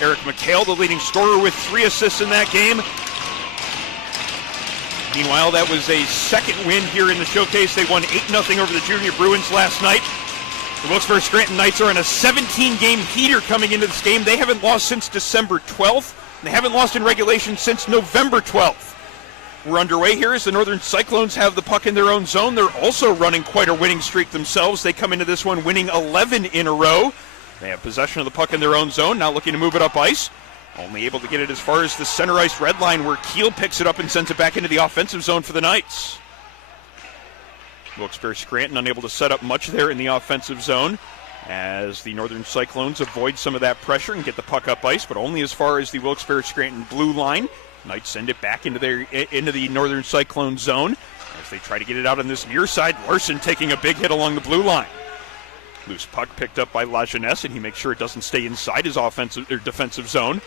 Eric McHale, the leading scorer with 3 assists in that game. Meanwhile, that was a second win here in the showcase. They won 8-0 over the Junior Bruins last night. The Wilkes-Barre-Scranton Knights are on a 17-game heater coming into this game. They haven't lost since December 12th. And they haven't lost in regulation since November 12th. We're underway here as the Northern Cyclones have the puck in their own zone. They're also running quite a winning streak themselves. They come into this one winning 11 in a row. They have possession of the puck in their own zone, now looking to move it up ice. Only able to get it as far as the center ice red line where Keel picks it up and sends it back into the offensive zone for the Knights. Wilkes-Barre-Scranton unable to set up much there in the offensive zone as the Northern Cyclones avoid some of that pressure and get the puck up ice, but only as far as the Wilkes-Barre-Scranton blue line. Knights send it back into the Northern Cyclone zone as they try to get it out on this near side. Larson taking a big hit along the blue line. Loose puck picked up by La Jeunesse, and he makes sure it doesn't stay inside his defensive zone.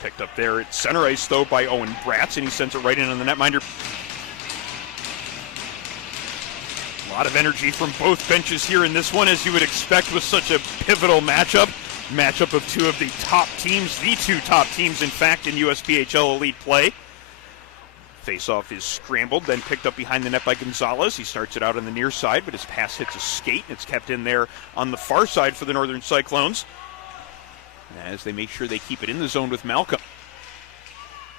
Picked up there at center ice, though, by Owen Bratz, and he sends it right in on the netminder. A lot of energy from both benches here in this one, as you would expect with such a pivotal matchup. Matchup of 2 of the top teams, the 2 top teams, in fact, in USPHL Elite play. Faceoff is scrambled, then picked up behind the net by Gonzalez. He starts it out on the near side, but his pass hits a skate, and it's kept in there on the far side for the Northern Cyclones, as they make sure they keep it in the zone with Malcolm.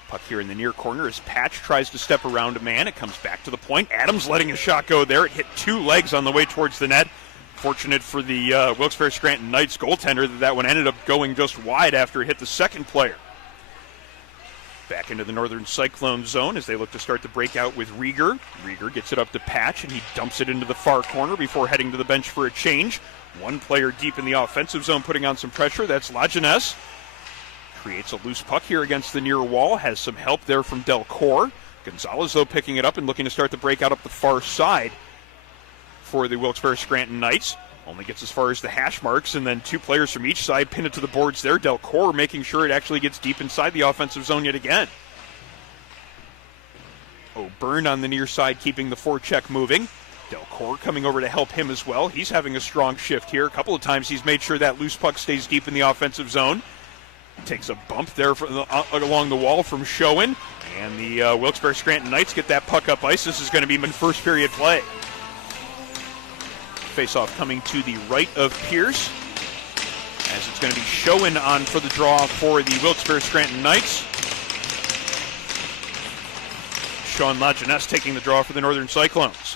Puck here in the near corner as Patch tries to step around a man. It comes back to the point. Adams letting a shot go there. It hit 2 legs on the way towards the net. Fortunate for the Wilkes-Barre-Scranton Knights goaltender that one ended up going just wide after it hit the second player. Back into the Northern Cyclone zone as they look to start the breakout with Rieger. Rieger gets it up to Patch, and he dumps it into the far corner before heading to the bench for a change. 1 player deep in the offensive zone putting on some pressure. That's La Jeunesse. Creates a loose puck here against the near wall. Has some help there from Delcourt. Gonzalez, though, picking it up and looking to start the breakout up the far side for the Wilkes-Barre-Scranton Knights. Only gets as far as the hash marks, and then 2 players from each side pin it to the boards there. Delcourt making sure it actually gets deep inside the offensive zone yet again. O'Byrne on the near side keeping the forecheck moving. Delcourt coming over to help him as well. He's having a strong shift here. A couple of times he's made sure that loose puck stays deep in the offensive zone. Takes a bump there along the wall from Schoen, and the Wilkes-Barre-Scranton Knights get that puck up ice. This is going to be first period play. Face-off coming to the right of Pierce, as it's going to be Schoen on for the draw for the Wilkes-Barre-Scranton Knights. Sean La Jeunesse taking the draw for the Northern Cyclones.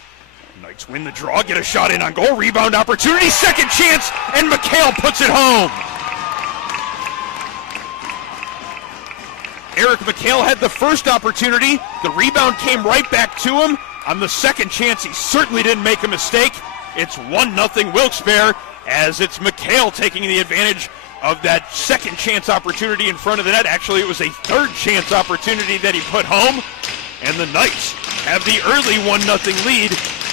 Knights win the draw, get a shot in on goal, rebound opportunity, second chance, and McHale puts it home. Eric McHale had the first opportunity. The rebound came right back to him. On the second chance, he certainly didn't make a mistake. It's 1-0 Wilkes-Barre, as it's McHale taking the advantage of that second chance opportunity in front of the net. Actually, it was a third chance opportunity that he put home. And the Knights have the early 1-0 lead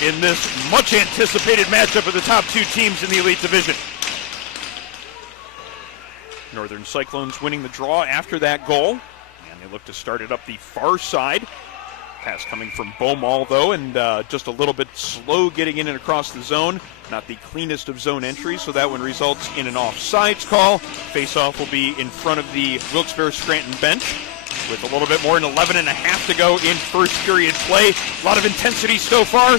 in this much anticipated matchup of the top 2 teams in the Elite Division. Northern Cyclones winning the draw after that goal. And they look to start it up the far side. Pass coming from Beaumont, though, and just a little bit slow getting in and across the zone. Not the cleanest of zone entries, so that one results in an offsides call. Face-off will be in front of the Wilkes-Barre-Scranton bench with a little bit more than 11 and a half to go in first period play. A lot of intensity so far.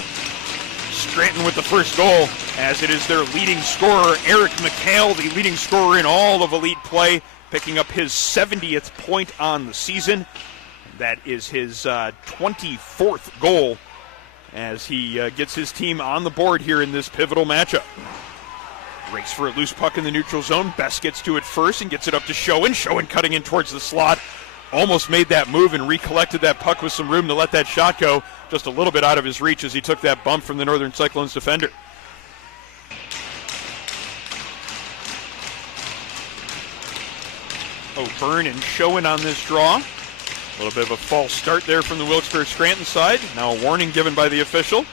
Scranton with the first goal, as it is their leading scorer, Eric McHale, the leading scorer in all of Elite play, picking up his 70th point on the season. That is his 24th goal as he gets his team on the board here in this pivotal matchup. Race for a loose puck in the neutral zone. Best gets to it first and gets it up to Schoen. Schoen cutting in towards the slot. Almost made that move and recollected that puck with some room to let that shot go. Just a little bit out of his reach as he took that bump from the Northern Cyclones defender. O'Byrne and Schoen on this draw. A little bit of a false start there from the Wilkes-Barre-Scranton side. Now a warning given by the official.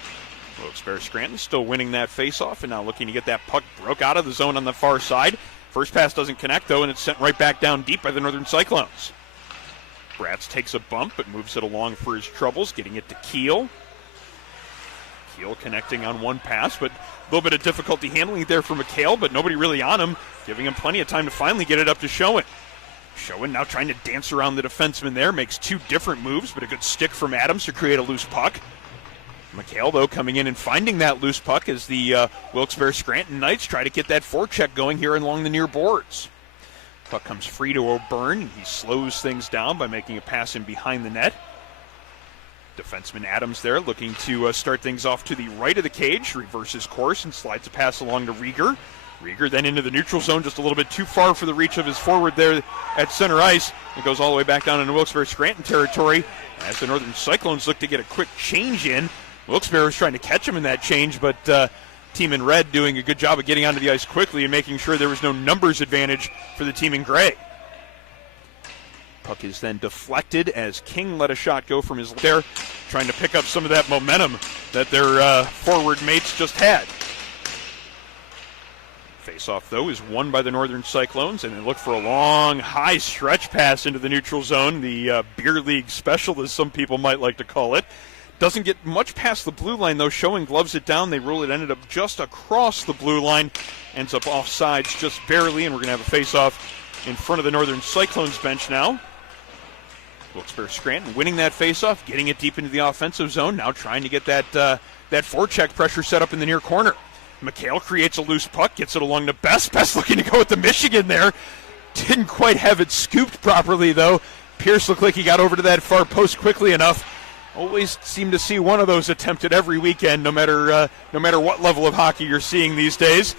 Wilkes-Barre-Scranton still winning that faceoff and now looking to get that puck broke out of the zone on the far side. First pass doesn't connect, though, and it's sent right back down deep by the Northern Cyclones. Bratz takes a bump but moves it along for his troubles, getting it to Keel. Keel connecting on one pass, but a little bit of difficulty handling it there for McHale, but nobody really on him, giving him plenty of time to finally get it up to Schoen. Schoen now trying to dance around the defenseman there, makes two different moves, but a good stick from Adams to create a loose puck. McHale, though, coming in and finding that loose puck as the Wilkes-Barre-Scranton Knights try to get that forecheck going here along the near boards. Puck comes free to O'Byrne. He slows things down by making a pass in behind the net. Defenseman Adams there looking to start things off to the right of the cage, reverses course and slides a pass along to Rieger. Rieger then into the neutral zone, just a little bit too far for the reach of his forward there at center ice. It goes all the way back down into Wilkes-Barre-Scranton territory as the Northern Cyclones look to get a quick change in. Wilkes-Barre was trying to catch him in that change, but team in red doing a good job of getting onto the ice quickly and making sure there was no numbers advantage for the team in gray. Puck is then deflected as King let a shot go from his there, trying to pick up some of that momentum that their forward mates just had. Face-off, though, is won by the Northern Cyclones, and they look for a long, high stretch pass into the neutral zone, the beer league special, as some people might like to call it. Doesn't get much past the blue line, though. Schoen gloves it down. They rule it ended up just across the blue line. Ends up offsides just barely, and we're going to have a face-off in front of the Northern Cyclones bench now. Wilkes-Barre-Scranton winning that face-off, getting it deep into the offensive zone, now trying to get that forecheck pressure set up in the near corner. McHale creates a loose puck, gets it along to Best. Best looking to go with the Michigan there. Didn't quite have it scooped properly, though. Pierce looked like he got over to that far post quickly enough. Always seem to see one of those attempted every weekend, no matter what level of hockey you're seeing these days.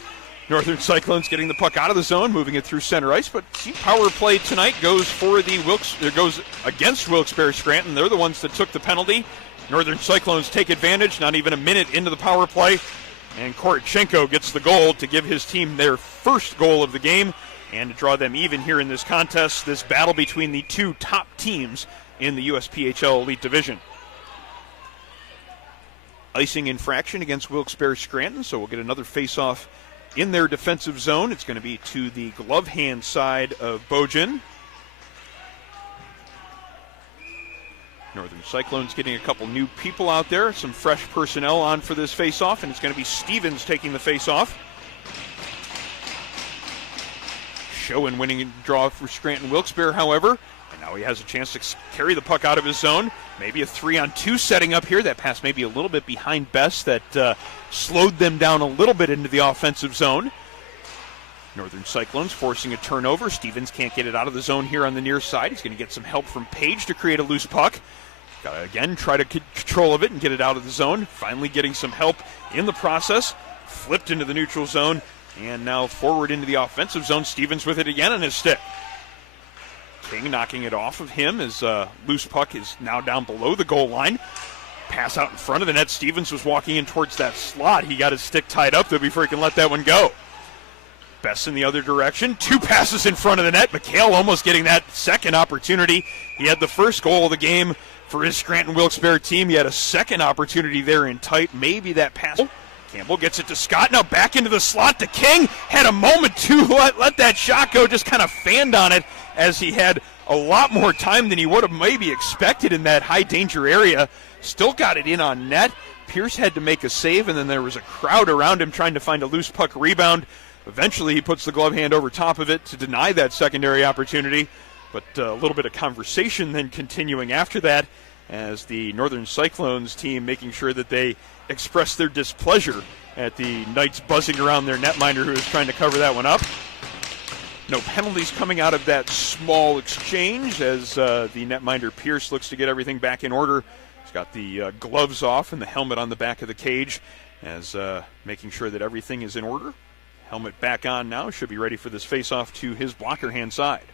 Northern Cyclones getting the puck out of the zone, moving it through center ice, but team power play tonight goes against Wilkes-Barre-Scranton. They're the ones that took the penalty. Northern Cyclones take advantage, not even a minute into the power play, and Korotchenko gets the goal to give his team their first goal of the game and to draw them even here in this contest, this battle between the two top teams in the USPHL Elite Division. Icing infraction against Wilkes-Barre-Scranton, so we'll get another face-off in their defensive zone. It's going to be to the glove hand side of Bojan. Northern Cyclones getting a couple new people out there, some fresh personnel on for this face-off, and it's going to be Stevens taking the face-off. Schoen winning a draw for Scranton Wilkes-Barre, however. And now he has a chance to carry the puck out of his zone. Maybe a 3-on-2 setting up here. That pass maybe a little bit behind Best that slowed them down a little bit into the offensive zone. Northern Cyclones forcing a turnover. Stevens can't get it out of the zone here on the near side. He's going to get some help from Page to create a loose puck. Got to, again, try to get control of it and get it out of the zone. Finally getting some help in the process. Flipped into the neutral zone. And now forward into the offensive zone. Stevens with it again on his stick. King knocking it off of him as loose puck is now down below the goal line. Pass out in front of the net. Stevens was walking in towards that slot. He got his stick tied up, though, before he can let that one go. Best in the other direction. Two passes in front of the net. McHale almost getting that second opportunity. He had the first goal of the game for his Scranton Wilkes-Barre team. He had a second opportunity there in tight. Maybe that pass. Campbell gets it to Scott. Now back into the slot to King. Had a moment to let that shot go. Just kind of fanned on it as he had a lot more time than he would have maybe expected in that high danger area. Still got it in on net. Pierce had to make a save, and then there was a crowd around him trying to find a loose puck rebound. Eventually he puts the glove hand over top of it to deny that secondary opportunity. But a little bit of conversation then continuing after that as the Northern Cyclones team making sure that they express their displeasure at the Knights buzzing around their netminder who is trying to cover that one up. No penalties coming out of that small exchange as the netminder Pierce looks to get everything back in order. He's got the gloves off and the helmet on the back of the cage as making sure that everything is in order. Helmet back on now, should be ready for this face-off to his blocker hand side.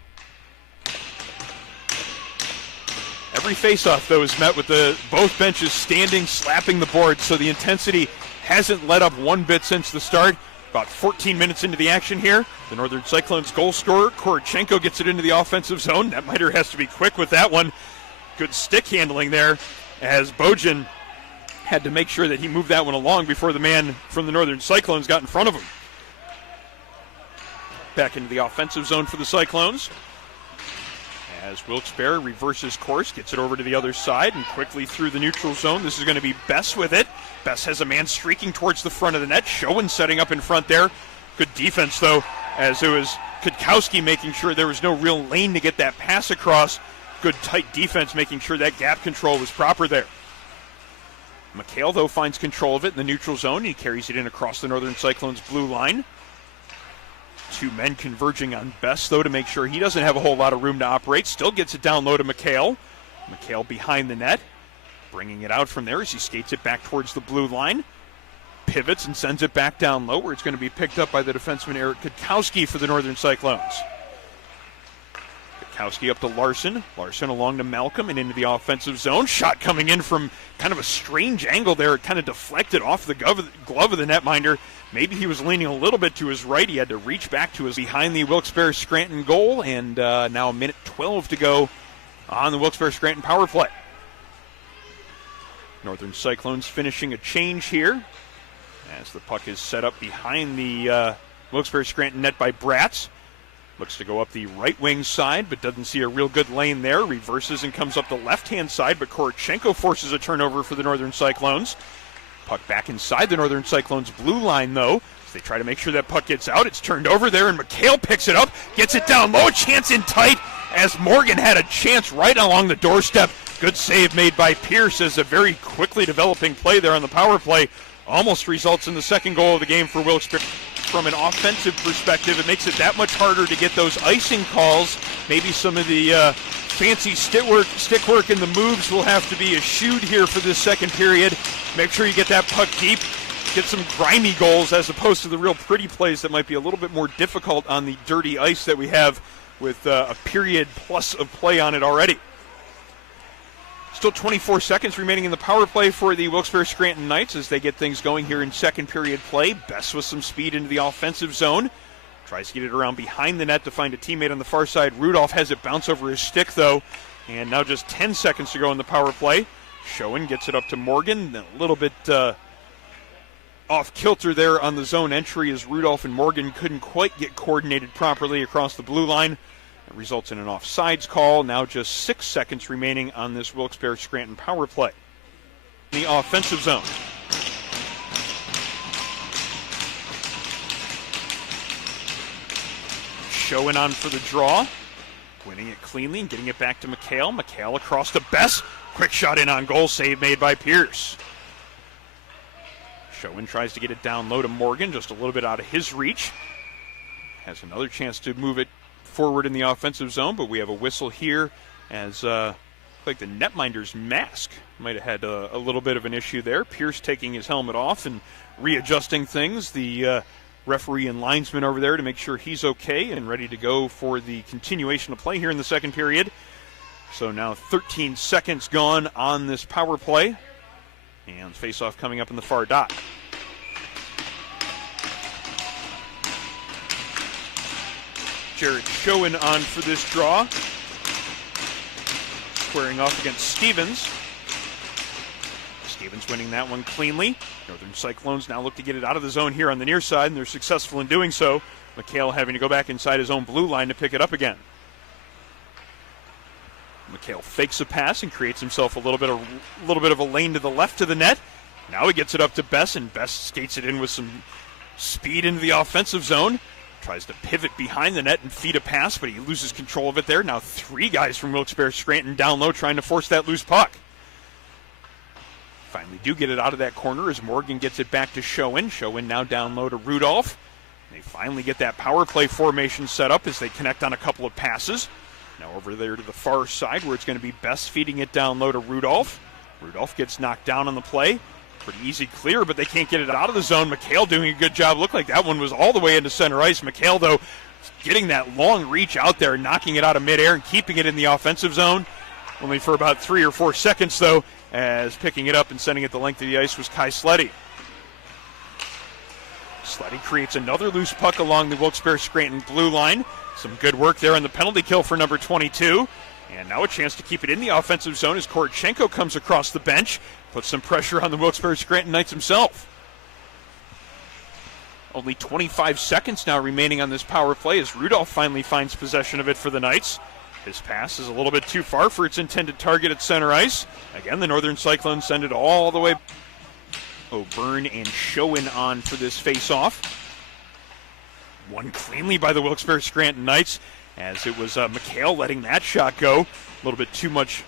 Every face-off, though, is met with both benches standing, slapping the board, so the intensity hasn't let up one bit since the start. About 14 minutes into the action here. The Northern Cyclones goal scorer, Korotchenko, gets it into the offensive zone. Netminder has to be quick with that one. Good stick handling there as Bojan had to make sure that he moved that one along before the man from the Northern Cyclones got in front of him. Back into the offensive zone for the Cyclones. As Wilkes-Barre reverses course, gets it over to the other side and quickly through the neutral zone. This is going to be Bess with it. Bess has a man streaking towards the front of the net. Schoen setting up in front there. Good defense, though, as it was Kutkowski making sure there was no real lane to get that pass across. Good tight defense making sure that gap control was proper there. McHale, though, finds control of it in the neutral zone. He carries it in across the Northern Cyclones' blue line. Two men converging on Best, though, to make sure he doesn't have a whole lot of room to operate. Still gets it down low to McHale. McHale behind the net, bringing it out from there as he skates it back towards the blue line. Pivots and sends it back down low where it's going to be picked up by the defenseman Eric Kutkowski for the Northern Cyclones. Kutkowski up to Larson. Larson along to Malcolm and into the offensive zone. Shot coming in from kind of a strange angle there. It kind of deflected off the glove of the netminder. Maybe he was leaning a little bit to his right. He had to reach back to his behind the Wilkes-Barre-Scranton goal. And now a minute 12 to go on the Wilkes-Barre-Scranton power play. Northern Cyclones finishing a change here as the puck is set up behind the Wilkes-Barre-Scranton net by Bratz. Looks to go up the right wing side, but doesn't see a real good lane there. Reverses and comes up the left-hand side, but Korchenko forces a turnover for the Northern Cyclones. Puck back inside the Northern Cyclones' blue line, though. As they try to make sure that puck gets out. It's turned over there, and McHale picks it up, gets it down low. Chance in tight as Morgan had a chance right along the doorstep. Good save made by Pierce as a very quickly developing play there on the power play almost results in the second goal of the game for Wilkes-Barre. From an offensive perspective, it makes it that much harder to get those icing calls. Maybe some of the fancy stick work and the moves will have to be eschewed here for this second period. Make sure you get that puck deep, get some grimy goals as opposed to the real pretty plays that might be a little bit more difficult on the dirty ice that we have with a period plus of play on it already. Still 24 seconds remaining in the power play for the Wilkes-Barre-Scranton Knights as they get things going here in second period play. Best with some speed into the offensive zone. Tries to get it around behind the net to find a teammate on the far side. Rudolph has it bounce over his stick, though. And now just 10 seconds to go in the power play. Schoen gets it up to Morgan. A little bit off kilter there on the zone entry as Rudolph and Morgan couldn't quite get coordinated properly across the blue line. It results in an offsides call. Now just 6 seconds remaining on this Wilkes-Barre-Scranton power play. In the offensive zone. Schoen on for the draw. Winning it cleanly and getting it back to McHale. McHale across to Bess. Quick shot in on goal. Save made by Pierce. Schoen tries to get it down low to Morgan. Just a little bit out of his reach. Has another chance to move it forward in the offensive zone, but we have a whistle here as like the netminder's mask might have had a little bit of an issue there. Pierce taking his helmet off and readjusting things. The referee and linesman over there to make sure he's okay and ready to go for the continuation of play here in the second period. So now 13 seconds gone on this power play, and face-off coming up in the far dot. Jared Schoen on for this draw. Squaring off against Stevens. Stevens winning that one cleanly. Northern Cyclones now look to get it out of the zone here on the near side, and they're successful in doing so. McHale having to go back inside his own blue line to pick it up again. McHale fakes a pass and creates himself a little bit of a lane to the left of the net. Now he gets it up to Bess, and Bess skates it in with some speed into the offensive zone. Tries to pivot behind the net and feed a pass, but he loses control of it there. Now three guys from Wilkes-Barre-Scranton down low trying to force that loose puck. Finally do get it out of that corner as Morgan gets it back to Schoen. Schoen now down low to Rudolph. They finally get that power play formation set up as they connect on a couple of passes. Now over there to the far side where it's going to be Best feeding it down low to Rudolph. Rudolph gets knocked down on the play. Pretty easy clear, but they can't get it out of the zone. McHale doing a good job. Looked like that one was all the way into center ice. McHale, though, getting that long reach out there, knocking it out of midair and keeping it in the offensive zone. Only for about 3 or 4 seconds, though, as picking it up and sending it the length of the ice was Kai Sleddy. Sleddy creates another loose puck along the Wilkes-Barre-Scranton blue line. Some good work there on the penalty kill for number 22. And now a chance to keep it in the offensive zone as Korchenko comes across the bench. Puts some pressure on the Wilkes-Barre-Scranton Knights himself. Only 25 seconds now remaining on this power play as Rudolph finally finds possession of it for the Knights. His pass is a little bit too far for its intended target at center ice. Again, the Northern Cyclones send it all the way. O'Byrne and Schoen on for this face-off. Won cleanly by the Wilkes-Barre Scranton Knights, as it was McHale letting that shot go. A little bit too much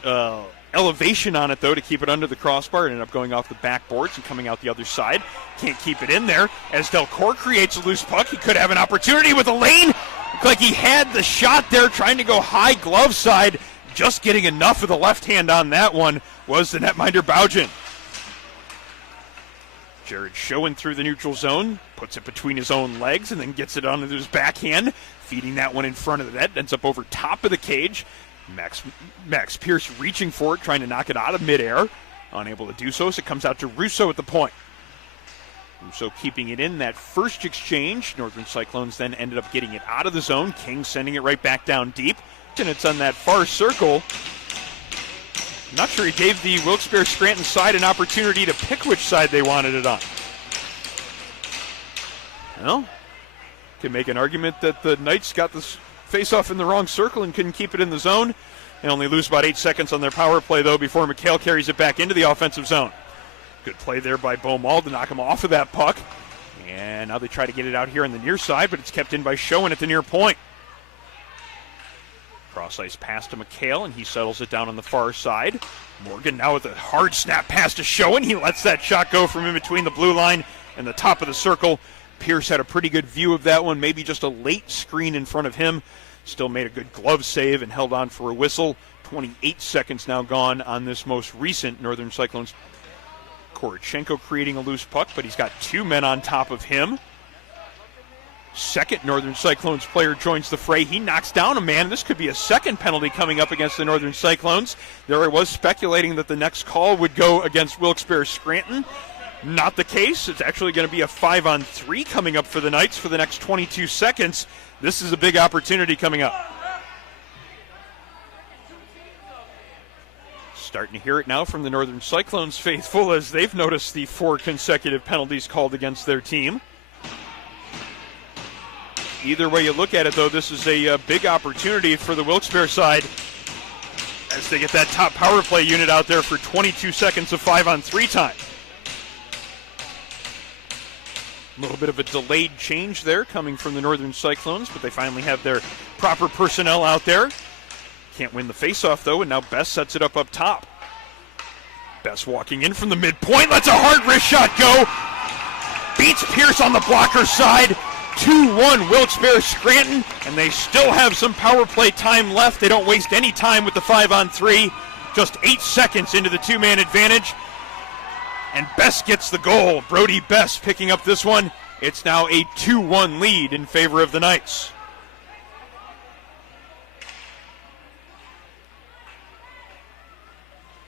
elevation on it, though, to keep it under the crossbar. It ended up going off the backboards and coming out the other side. Can't keep it in there. As Delcourt creates a loose puck, he could have an opportunity with a lane. Looked like he had the shot there, trying to go high glove side. Just getting enough of the left hand on that one was the netminder Baugen. Jared Schoen through the neutral zone, puts it between his own legs, and then gets it onto his backhand, feeding that one in front of the net, ends up over top of the cage. Max Pierce reaching for it, trying to knock it out of midair. Unable to do so, so it comes out to Russo at the point. Russo keeping it in that first exchange. Northern Cyclones then ended up getting it out of the zone. King sending it right back down deep, and it's on that far circle. I'm not sure he gave the Wilkes-Barre Scranton side an opportunity to pick which side they wanted it on. Well, can make an argument that the Knights got this face-off in the wrong circle and couldn't keep it in the zone. They only lose about 8 seconds on their power play, though, before McHale carries it back into the offensive zone. Good play there by Beaumont to knock him off of that puck. And now they try to get it out here on the near side, but it's kept in by Schoen at the near point. Cross-ice pass to McHale, and he settles it down on the far side. Morgan now with a hard snap pass to Schoen. He lets that shot go from in between the blue line and the top of the circle. Pierce had a pretty good view of that one, maybe just a late screen in front of him. Still made a good glove save and held on for a whistle. 28 seconds now gone on this most recent Northern Cyclones. Korochenko creating a loose puck, but he's got 2 men on top of him. Second Northern Cyclones player joins the fray. He knocks down a man. This could be a second penalty coming up against the Northern Cyclones. There was speculating that the next call would go against Wilkes-Barre Scranton. Not the case. It's actually going to be a 5-on-3 coming up for the Knights for the next 22 seconds. This is a big opportunity coming up. Starting to hear it now from the Northern Cyclones faithful, as they've noticed the 4 consecutive penalties called against their team. Either way you look at it, though, this is a big opportunity for the Wilkes-Barre side as they get that top power play unit out there for 22 seconds of 5-on-3 time. A little bit of a delayed change there coming from the Northern Cyclones, but they finally have their proper personnel out there. Can't win the faceoff, though, and now Best sets it up top. Best walking in from the midpoint, lets a hard wrist shot go. Beats Pierce on the blocker side. 2-1 Wilkes-Barre Scranton, and they still have some power play time left. They don't waste any time with the 5-on-3. Just 8 seconds into the 2-man advantage. And Best gets the goal. Brody Best picking up this one. It's now a 2-1 lead in favor of the Knights.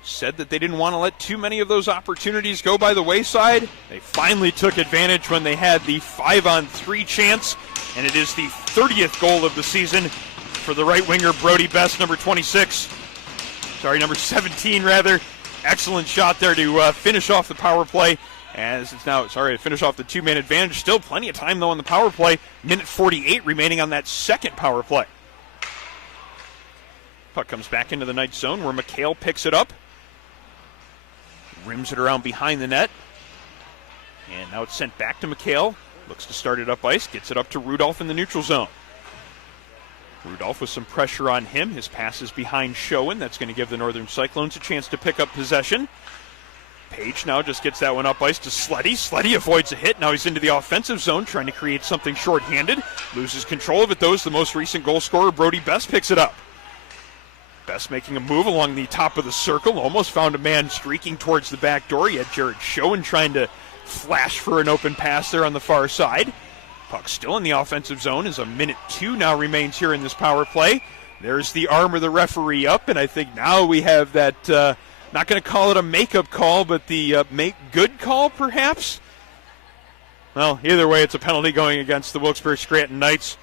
Said that they didn't want to let too many of those opportunities go by the wayside. They finally took advantage when they had the 5-on-3 chance, and it is the 30th goal of the season for the right winger Brody Best, number 17 rather. Excellent shot there to finish off the power play, as it's now, to finish off the 2-man advantage. Still plenty of time, though, on the power play. Minute 48 remaining on that second power play. Puck comes back into the Knights zone where McHale picks it up. Rims it around behind the net. And now it's sent back to McHale. Looks to start it up ice. Gets it up to Rudolph in the neutral zone. Rudolph with some pressure on him. His pass is behind Schoen. That's going to give the Northern Cyclones a chance to pick up possession. Page now just gets that one up ice to Sleddy. Sleddy avoids a hit. Now he's into the offensive zone trying to create something shorthanded. Loses control of it, though, as the most recent goal scorer, Brody Best, picks it up. Best making a move along the top of the circle. Almost found a man streaking towards the back door. He had Jared Schoen trying to flash for an open pass there on the far side. Puck still in the offensive zone as a minute 2 now remains here in this power play. There's the arm of the referee up, and I think now we have that, not going to call it a makeup call, but the make good call perhaps? Well, either way, it's a penalty going against the Wilkes-Barre Scranton Knights.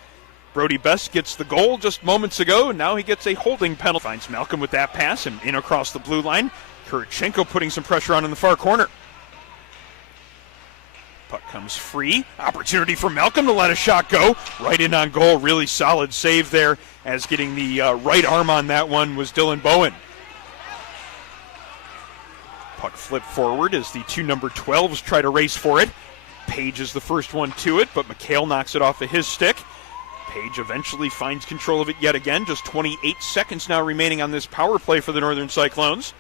Brody Best gets the goal just moments ago, and now he gets a holding penalty. Finds Malcolm with that pass and in across the blue line. Korochenko putting some pressure on in the far corner. Puck comes free. Opportunity for Malcolm to let a shot go. Right in on goal. Really solid save there, as getting the right arm on that one was Dylan Bowen. Puck flipped forward as the 2 number 12s try to race for it. Page is the first one to it, but McHale knocks it off of his stick. Page eventually finds control of it yet again. Just 28 seconds now remaining on this power play for the Northern Cyclones.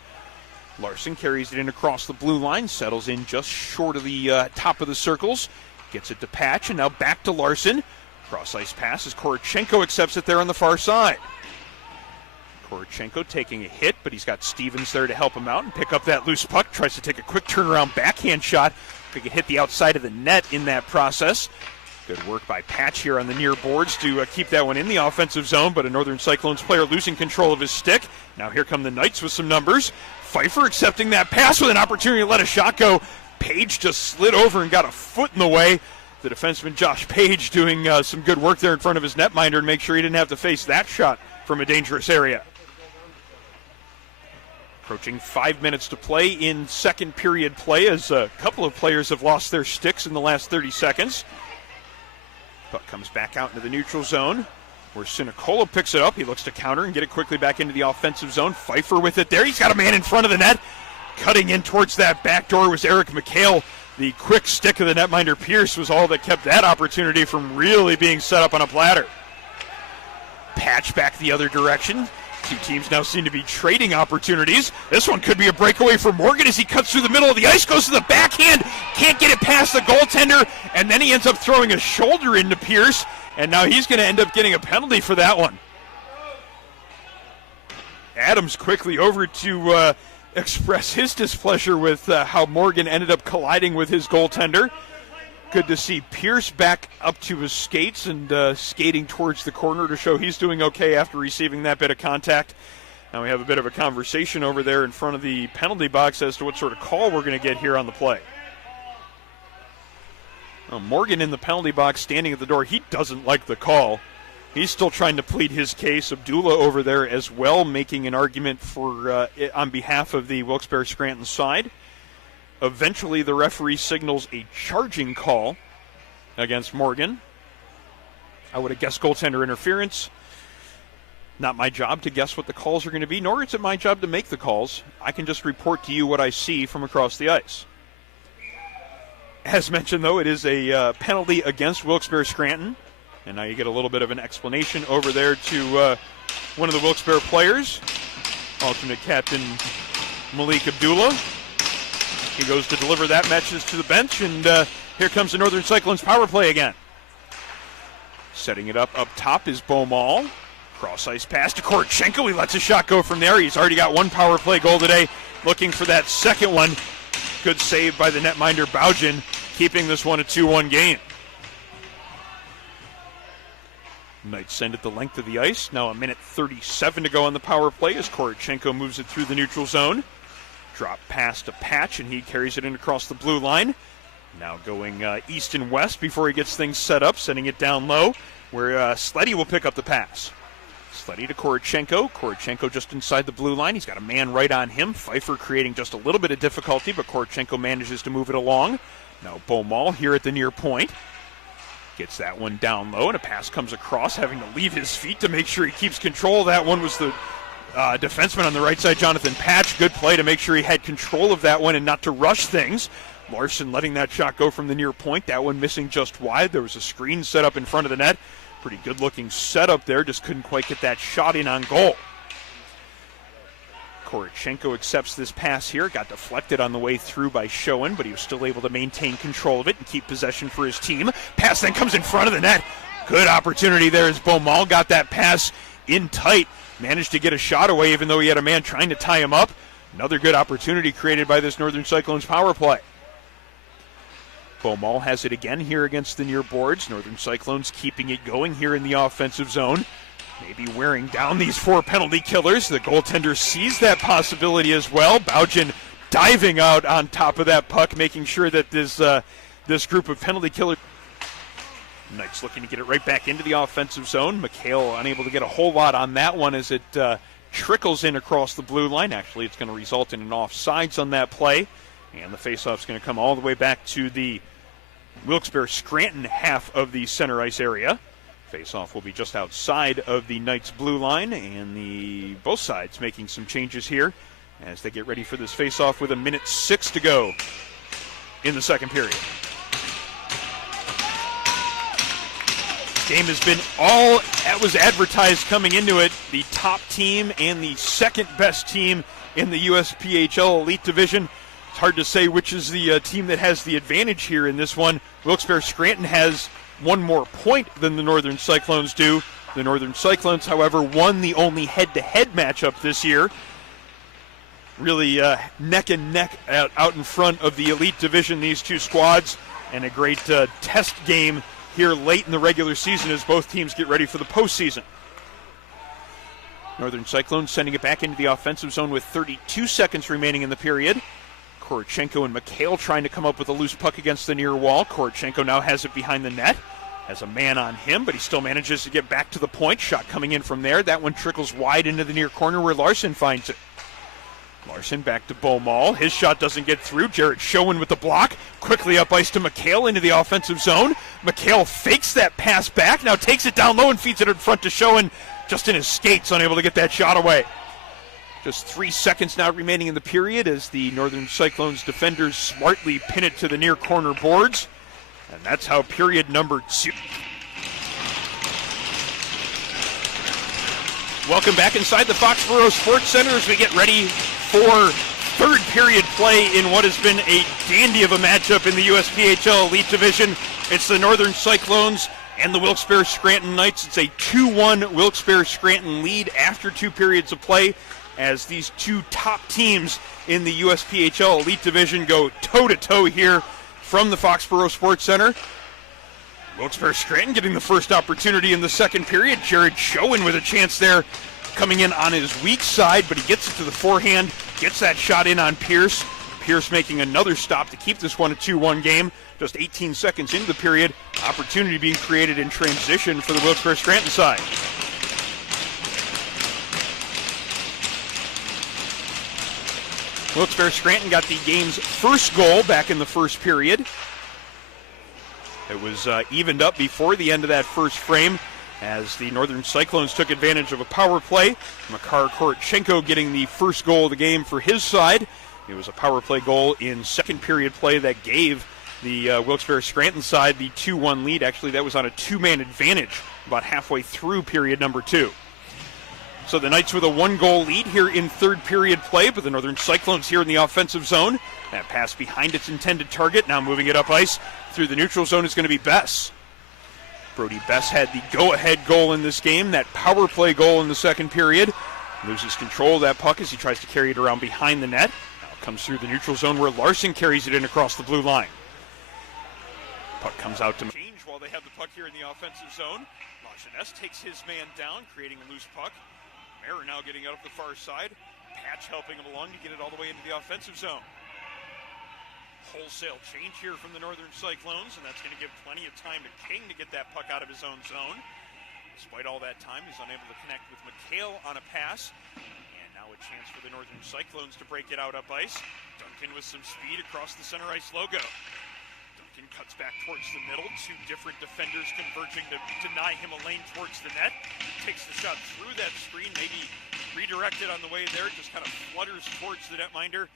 Larson carries it in across the blue line, settles in just short of the top of the circles, gets it to Patch, and now back to Larson. Cross-ice pass as Korochenko accepts it there on the far side. Korochenko taking a hit, but he's got Stevens there to help him out and pick up that loose puck. Tries to take a quick turnaround backhand shot. Could hit the outside of the net in that process. Good work by Patch here on the near boards to keep that one in the offensive zone, but a Northern Cyclones player losing control of his stick. Now here come the Knights with some numbers. Pfeiffer accepting that pass with an opportunity to let a shot go. Page just slid over and got a foot in the way. The defenseman Josh Page doing some good work there in front of his netminder and make sure he didn't have to face that shot from a dangerous area. Approaching 5 minutes to play in second period play as a couple of players have lost their sticks in the last 30 seconds. Puck comes back out into the neutral zone where Sinicola picks it up. He looks to counter and get it quickly back into the offensive zone. Pfeiffer with it there. He's got a man in front of the net. Cutting in towards that back door was Eric McHale. The quick stick of the netminder Pierce was all that kept that opportunity from really being set up on a platter. Patch back the other direction. Two teams now seem to be trading opportunities. This one could be a breakaway for Morgan as he cuts through the middle of the ice, goes to the backhand, can't get it past the goaltender, and then he ends up throwing a shoulder into Pierce, and now he's going to end up getting a penalty for that one. Adams quickly over to express his displeasure with how Morgan ended up colliding with his goaltender. Good to see Pierce back up to his skates and skating towards the corner to show he's doing okay after receiving that bit of contact. Now we have a bit of a conversation over there in front of the penalty box as to what sort of call we're going to get here on the play. Well, Morgan in the penalty box standing at the door. He doesn't like the call. He's still trying to plead his case. Abdullah over there as well making an argument for on behalf of the Wilkes-Barre-Scranton side. Eventually, the referee signals a charging call against Morgan. I would have guessed goaltender interference. Not my job to guess what the calls are going to be, nor is it my job to make the calls. I can just report to you what I see from across the ice. As mentioned, though, it is a penalty against Wilkes-Barre-Scranton. And now you get a little bit of an explanation over there to one of the Wilkes-Barre players, alternate captain Malik Abdullah. He goes to deliver that message to the bench, and here comes the Northern Cyclones power play again. Setting it up top is Beaumont. Cross-ice pass to Korochenko. He lets a shot go from there. He's already got one power play goal today. Looking for that second one. Good save by the netminder Baujan, keeping this one a 2-1 game. Knights send it the length of the ice. Now a minute 37 to go on the power play as Korochenko moves it through the neutral zone. Drop pass to Patch, and he carries it in across the blue line. Now going east and west before he gets things set up, sending it down low, where Sleddy will pick up the pass. Sleddy to Korochenko. Korochenko just inside the blue line. He's got a man right on him. Pfeiffer creating just a little bit of difficulty, but Korochenko manages to move it along. Now Beaumont here at the near point. Gets that one down low, and a pass comes across, having to leave his feet to make sure he keeps control. That one was the defenseman on the right side, Jonathan Patch. Good play to make sure he had control of that one and not to rush things. Larson letting that shot go from the near point. That one missing just wide. There was a screen set up in front of the net. Pretty good looking setup there. Just couldn't quite get that shot in on goal. Korochenko accepts this pass here. Got deflected on the way through by Schoen, but he was still able to maintain control of it and keep possession for his team. Pass then comes in front of the net. Good opportunity there as Beaumont got that pass in tight. Managed to get a shot away even though he had a man trying to tie him up. Another good opportunity created by this Northern Cyclones power play. Beaumont has it again here against the near boards. Northern Cyclones keeping it going here in the offensive zone. Maybe wearing down these four penalty killers. The goaltender sees that possibility as well. Baujan diving out on top of that puck, making sure that this group of penalty killers. Knights looking to get it right back into the offensive zone. McHale unable to get a whole lot on that one as it trickles in across the blue line. Actually, it's going to result in an offsides on that play. And the faceoff's going to come all the way back to the Wilkes-Barre-Scranton half of the center ice area. Faceoff will be just outside of the Knights' blue line, and both sides making some changes here as they get ready for this faceoff with a minute 6 to go in the second period. Game has been all that was advertised coming into it. The top team and the second best team in the USPHL Elite Division. It's hard to say which is the team that has the advantage here in this one. Wilkes-Barre Scranton has one more point than the Northern Cyclones do. The Northern Cyclones, however, won the only head-to-head matchup this year. Really neck and neck out in front of the Elite Division, these two squads, and a great test game here late in the regular season as both teams get ready for the postseason. Northern Cyclones sending it back into the offensive zone with 32 seconds remaining in the period. Korotchenko and McHale trying to come up with a loose puck against the near wall. Korotchenko now has it behind the net. Has a man on him, but he still manages to get back to the point. Shot coming in from there. That one trickles wide into the near corner where Larson finds it. Larson back to Beaumall. His shot doesn't get through. Jarrett Schoen with the block. Quickly up ice to McHale into the offensive zone. McHale fakes that pass back. Now takes it down low and feeds it in front to Schoen. Just in his skates, unable to get that shot away. Just 3 seconds now remaining in the period as the Northern Cyclones defenders smartly pin it to the near corner boards. And that's how period number 2. Welcome back inside the Foxborough Sports Center as we get ready for third period play in what has been a dandy of a matchup in the USPHL Elite Division. It's the Northern Cyclones and the Wilkes-Barre Scranton Knights. It's a 2-1 Wilkes-Barre Scranton lead after 2 periods of play as these two top teams in the USPHL Elite Division go toe-to-toe here from the Foxborough Sports Center. Wilkes-Barre Scranton getting the first opportunity in the second period. Jared Schoen with a chance there coming in on his weak side, but he gets it to the forehand, gets that shot in on Pierce. Pierce making another stop to keep this one a 2-1 game. Just 18 seconds into the period, opportunity being created in transition for the Wilkes-Barre Scranton side. Wilkes-Barre Scranton got the game's first goal back in the first period. It was evened up before the end of that first frame as the Northern Cyclones took advantage of a power play. Makar Korotchenko getting the first goal of the game for his side. It was a power play goal in second period play that gave the Wilkes-Barre Scranton side the 2-1 lead. Actually, that was on a 2-man advantage about halfway through period number 2. So the Knights with a 1-goal lead here in third period play, but the Northern Cyclones here in the offensive zone. That pass behind its intended target, now moving it up ice through the neutral zone is going to be Bess. Brody Bess had the go-ahead goal in this game, that power play goal in the second period. Loses control of that puck as he tries to carry it around behind the net. Now it comes through the neutral zone where Larson carries it in across the blue line. Puck comes out to change while they have the puck here in the offensive zone. Lajeunesse takes his man down, creating a loose puck. Mayer now getting out up the far side. Patch helping him along to get it all the way into the offensive zone. Wholesale change here from the Northern Cyclones, and that's going to give plenty of time to King to get that puck out of his own zone. Despite all that time, he's unable to connect with McHale on a pass. And now a chance for the Northern Cyclones to break it out up ice. Duncan with some speed across the center ice logo. Duncan cuts back towards the middle. Two different defenders converging to deny him a lane towards the net. Takes the shot through that screen, maybe redirected on the way there. Just kind of flutters towards the netminder.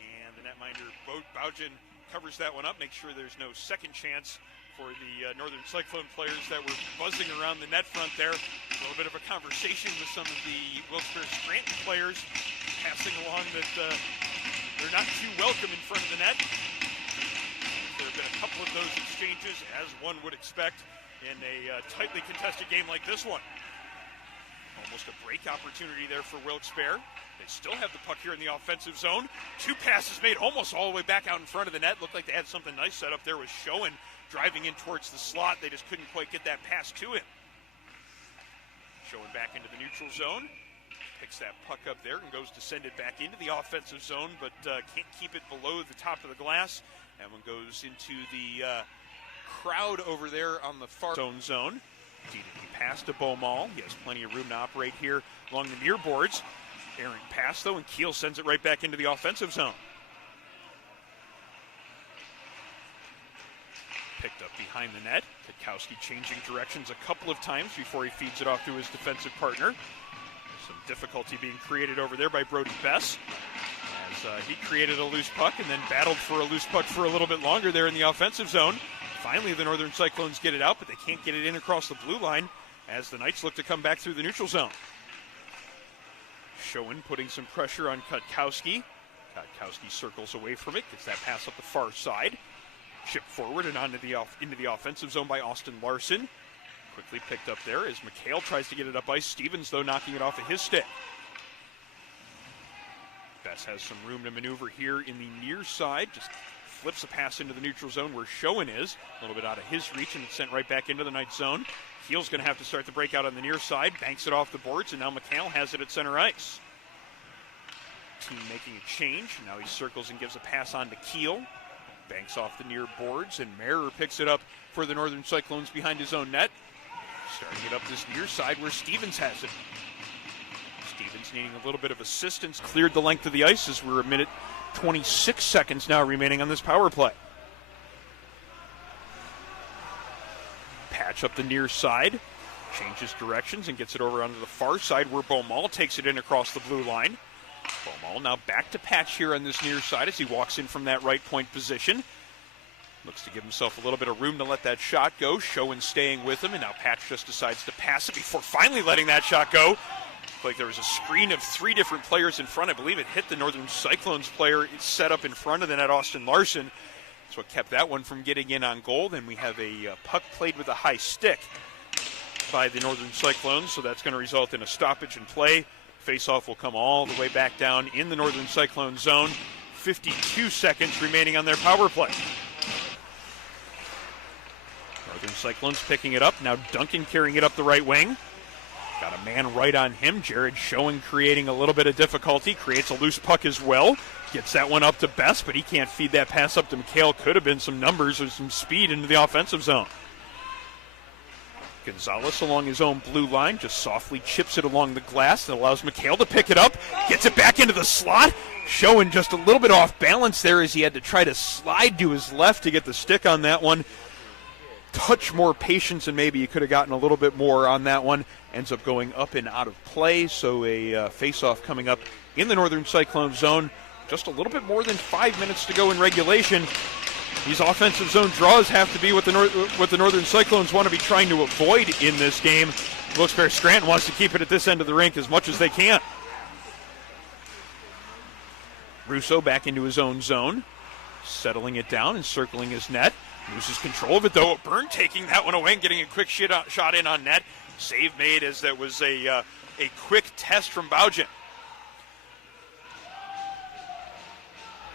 And the netminder, Baugen, covers that one up. Makes sure there's no second chance for the Northern Cyclone players that were buzzing around the net front there. A little bit of a conversation with some of the Wilkes-Barre Scranton players, passing along that they're not too welcome in front of the net. There have been a couple of those exchanges, as one would expect in a tightly contested game like this one. Almost a break opportunity there for Wilkes-Barre. They still have the puck here in the offensive zone. 2 passes made almost all the way back out in front of the net. Looked like they had something nice set up there with Schoen driving in towards the slot. They just couldn't quite get that pass to him. Schoen back into the neutral zone. Picks that puck up there and goes to send it back into the offensive zone, but can't keep it below the top of the glass. That one goes into the crowd over there on the far zone. He pass to Beaumall. He has plenty of room to operate here along the near boards. Errant pass, though, and Keel sends it right back into the offensive zone. Picked up behind the net. Katkowski changing directions a couple of times before he feeds it off to his defensive partner. Some difficulty being created over there by Brody Bess as he created a loose puck and then battled for a loose puck for a little bit longer there in the offensive zone. Finally, the Northern Cyclones get it out, but they can't get it in across the blue line as the Knights look to come back through the neutral zone. Schoen putting some pressure on Kutkowski. Kutkowski circles away from it, gets that pass up the far side. Chip forward and into the offensive zone by Austin Larson. Quickly picked up there as McHale tries to get it up ice. Stevens, though, knocking it off of his stick. Bess has some room to maneuver here in the near side. Just flips a pass into the neutral zone where Schoen is. A little bit out of his reach, and it's sent right back into the Knights zone. Keel's going to have to start the breakout on the near side. Banks it off the boards, and now McHale has it at center ice. Team making a change. Now he circles and gives a pass on to Keel. Banks off the near boards, and Marer picks it up for the Northern Cyclones behind his own net. Starting it up this near side where Stevens has it. Stevens needing a little bit of assistance. Cleared the length of the ice as we're a minute 26 seconds now remaining on this power play. Patch up the near side. Changes directions and gets it over onto the far side where Beaumont takes it in across the blue line. Beaumont now back to Patch here on this near side as he walks in from that right point position. Looks to give himself a little bit of room to let that shot go. Schoen staying with him, and now Patch just decides to pass it before finally letting that shot go. Like there was a screen of three different players in front. I believe it hit the Northern Cyclones player set up in front of the net, Austin Larson. That's what kept that one from getting in on goal. Then we have a puck played with a high stick by the Northern Cyclones, so that's going to result in a stoppage in play. Face-off will come all the way back down in the Northern Cyclone zone. 52 seconds remaining on their power play. Northern Cyclones picking it up. Now Duncan carrying it up the right wing. Got a man right on him. Jared Schoen creating a little bit of difficulty. Creates a loose puck as well. Gets that one up to Bess, but he can't feed that pass up to McHale. Could have been some numbers or some speed into the offensive zone. Gonzalez along his own blue line just softly chips it along the glass. That allows McHale to pick it up. Gets it back into the slot. Schoen just a little bit off balance there as he had to try to slide to his left to get the stick on that one. Touch more patience, and maybe he could have gotten a little bit more on that one. Ends up going up and out of play, so a face-off coming up in the Northern Cyclone zone. Just a little bit more than 5 minutes to go in regulation. These offensive zone draws have to be what the Northern Cyclones want to be trying to avoid in this game. Wilkes-Barre Scranton wants to keep it at this end of the rink as much as they can. Russo back into his own zone, settling it down and circling his net. Loses control of it, though. Byrne taking that one away and getting a quick shot in on net. Save made as that was a quick test from Baugen.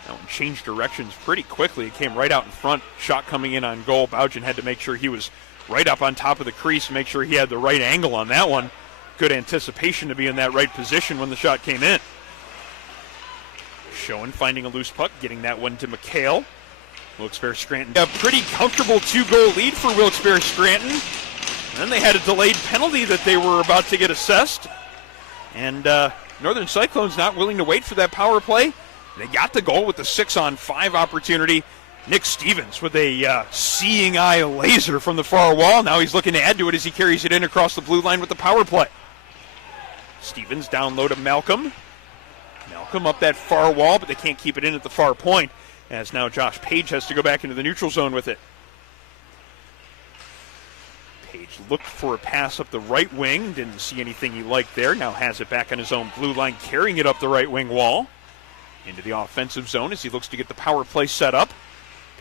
That one changed directions pretty quickly. It came right out in front. Shot coming in on goal. Baugen had to make sure he was right up on top of the crease, make sure he had the right angle on that one. Good anticipation to be in that right position when the shot came in. Schoen finding a loose puck, getting that one to McHale. Wilkes-Barre Scranton, a pretty comfortable 2-goal lead for Wilkes-Barre Scranton. And then they had a delayed penalty that they were about to get assessed. And Northern Cyclones not willing to wait for that power play. They got the goal with the 6-on-5 opportunity. Nick Stevens with a seeing eye laser from the far wall. Now he's looking to add to it as he carries it in across the blue line with the power play. Stevens down low to Malcolm. Malcolm up that far wall, but they can't keep it in at the far point, as now Josh Page has to go back into the neutral zone with it. Page looked for a pass up the right wing. Didn't see anything he liked there. Now has it back on his own blue line, carrying it up the right wing wall. Into the offensive zone as he looks to get the power play set up.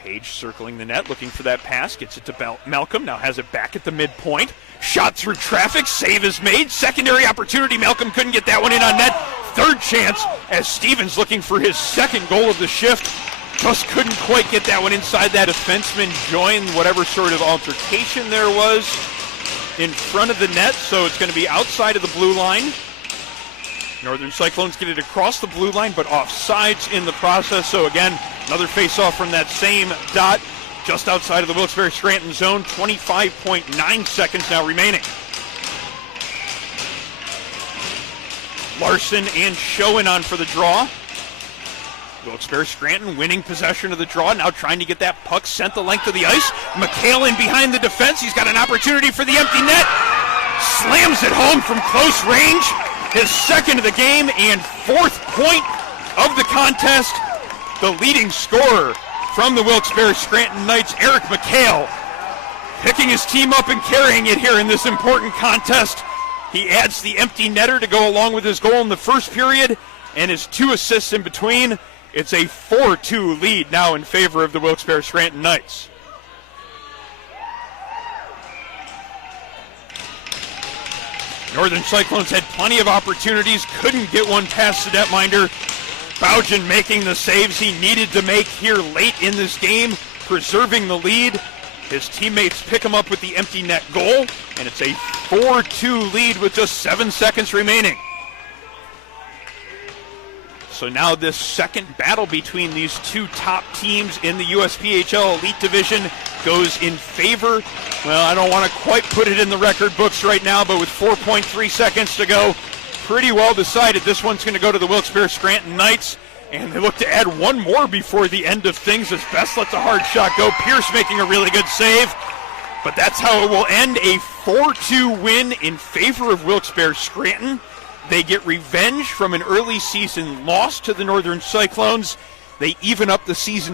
Page circling the net, looking for that pass. Gets it to Malcolm. Now has it back at the midpoint. Shot through traffic. Save is made. Secondary opportunity. Malcolm couldn't get that one in on net. Third chance as Stevens looking for his second goal of the shift. Just couldn't quite get that one inside that defenseman. Joined whatever sort of altercation there was in front of the net. So it's going to be outside of the blue line. Northern Cyclones get it across the blue line, but offsides in the process. So again, another face-off from that same dot just outside of the Wilkes-Barre Scranton zone. 25.9 seconds now remaining. Larson and Schoen on for the draw. Wilkes-Barre Scranton winning possession of the draw, now trying to get that puck sent the length of the ice. McHale in behind the defense. He's got an opportunity for the empty net. Slams it home from close range. His second of the game and fourth point of the contest. The leading scorer from the Wilkes-Barre Scranton Knights, Eric McHale, picking his team up and carrying it here in this important contest. He adds the empty netter to go along with his goal in the first period and his 2 assists in between. It's a 4-2 lead now in favor of the Wilkes-Barre Scranton Knights. Northern Cyclones had plenty of opportunities, couldn't get one past the netminder. Bougen making the saves he needed to make here late in this game, preserving the lead. His teammates pick him up with the empty net goal, and it's a 4-2 lead with just 7 seconds remaining. So now this second battle between these 2 top teams in the USPHL Elite Division goes in favor. Well, I don't want to quite put it in the record books right now, but with 4.3 seconds to go, pretty well decided this one's going to go to the Wilkes-Barre Scranton Knights. And they look to add one more before the end of things as Best lets a hard shot go. Pierce making a really good save. But that's how it will end, a 4-2 win in favor of Wilkes-Barre Scranton. They get revenge from an early season loss to the Northern Cyclones. They even up the season